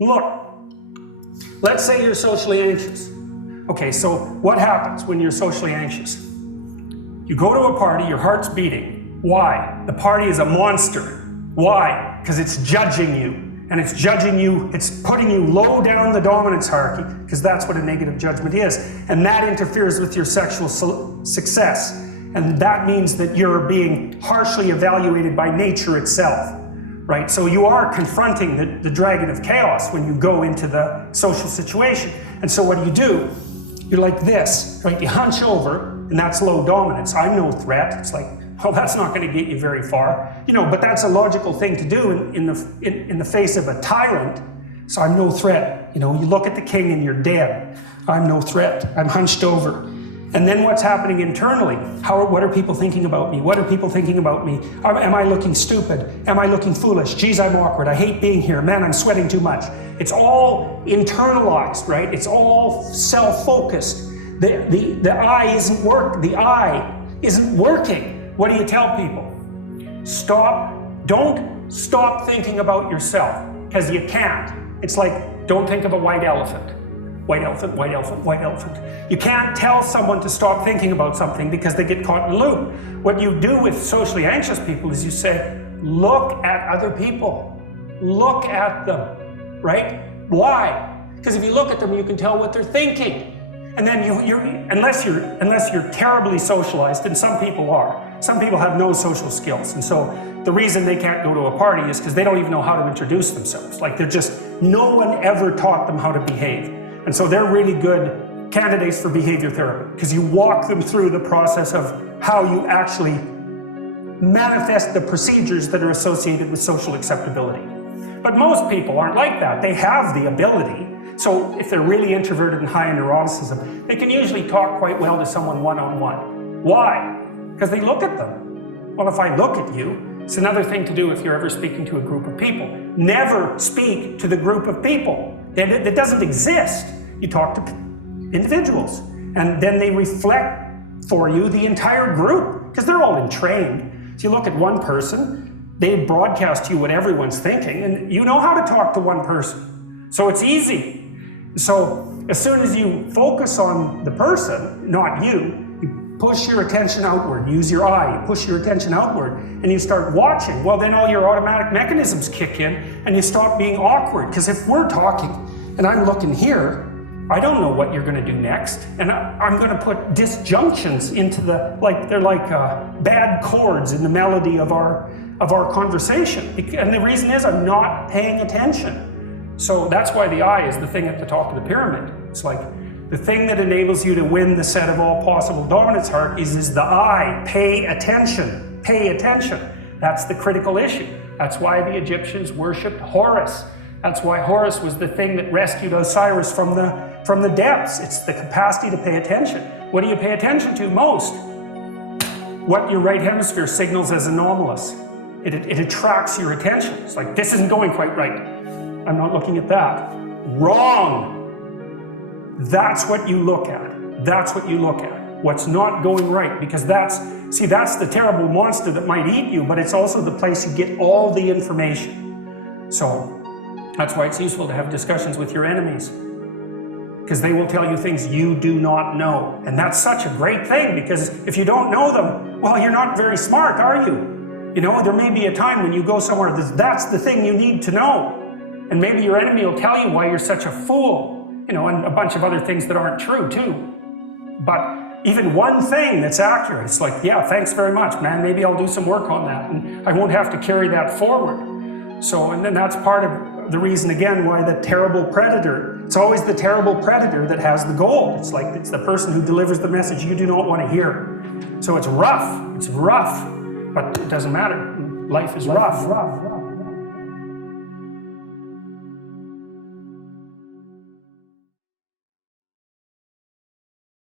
Look, let's say you're socially anxious. Okay, so what happens when you're socially anxious? You go to a party, your heart's beating. Why? The party is a monster. Why? Because it's judging you. And it's judging you, it's putting you low down the dominance hierarchy, because that's what a negative judgment is. And that interferes with your sexual success. And that means that you're being harshly evaluated by nature itself. Right? So you are confronting the dragon of chaos when you go into the social situation. And so what do? You're like this, right? You hunch over, and that's low dominance. I'm no threat. It's like, well, that's not going to get you very far. You know, but that's a logical thing to do in the face of a tyrant. So I'm no threat. You know, you look at the king and you're dead. I'm no threat. I'm hunched over. And then what's happening internally? What are people thinking about me? What are people thinking about me? Am I looking stupid? Am I looking foolish? Geez, I'm awkward. I hate being here. Man, I'm sweating too much. It's all internalized, right? It's all self-focused. The eye isn't working. What do you tell people? Don't stop thinking about yourself, because you can't. It's like, don't think of a white elephant. White elephant, white elephant, white elephant. You can't tell someone to stop thinking about something because they get caught in a loop. What you do with socially anxious people is you say, look at other people. Look at them, right? Why? Because if you look at them, you can tell what they're thinking. And then unless you're terribly socialized, and some people are. Some people have no social skills. And so the reason they can't go to a party is because they don't even know how to introduce themselves. Like no one ever taught them how to behave. And so they're really good candidates for behavior therapy, because you walk them through the process of how you actually manifest the procedures that are associated with social acceptability. But most people aren't like that. They have the ability. So if they're really introverted and high in neuroticism, they can usually talk quite well to someone one-on-one. Why? Because they look at them. Well, if I look at you, it's another thing to do if you're ever speaking to a group of people. Never speak to the group of people. That doesn't exist. You talk to individuals, and then they reflect for you the entire group, because they're all entrained. So you look at one person, they broadcast to you what everyone's thinking, and you know how to talk to one person. So it's easy. So as soon as you focus on the person, not you, you push your attention outward, use your eye, you push your attention outward, and you start watching. Well, then all your automatic mechanisms kick in, and you stop being awkward. Because if we're talking, and I'm looking here, I don't know what you're going to do next, and I'm going to put disjunctions into they're like bad chords in the melody of our conversation. And the reason is I'm not paying attention. So that's why the eye is the thing at the top of the pyramid. It's like the thing that enables you to win the set of all possible dominance hierarchies is the eye. Pay attention. Pay attention. That's the critical issue. That's why the Egyptians worshipped Horus. That's why Horus was the thing that rescued Osiris from the depths. It's the capacity to pay attention. What do you pay attention to most? What your right hemisphere signals as anomalous. It attracts your attention. It's like, this isn't going quite right. I'm not looking at that. Wrong. That's what you look at. That's what you look at. What's not going right, because that's the terrible monster that might eat you, but it's also the place you get all the information. So that's why it's useful to have discussions with your enemies, because they will tell you things you do not know. And that's such a great thing, because if you don't know them, well, you're not very smart, are you? You know, there may be a time when you go somewhere that's the thing you need to know. And maybe your enemy will tell you why you're such a fool, you know, and a bunch of other things that aren't true too. But even one thing that's accurate, it's like, yeah, thanks very much, man. Maybe I'll do some work on that, and I won't have to carry that forward. So, and then that's part of the reason, again, why the terrible predator, it's always the terrible predator that has the gold. It's like, it's the person who delivers the message you do not want to hear. So it's rough, but it doesn't matter. Life is rough.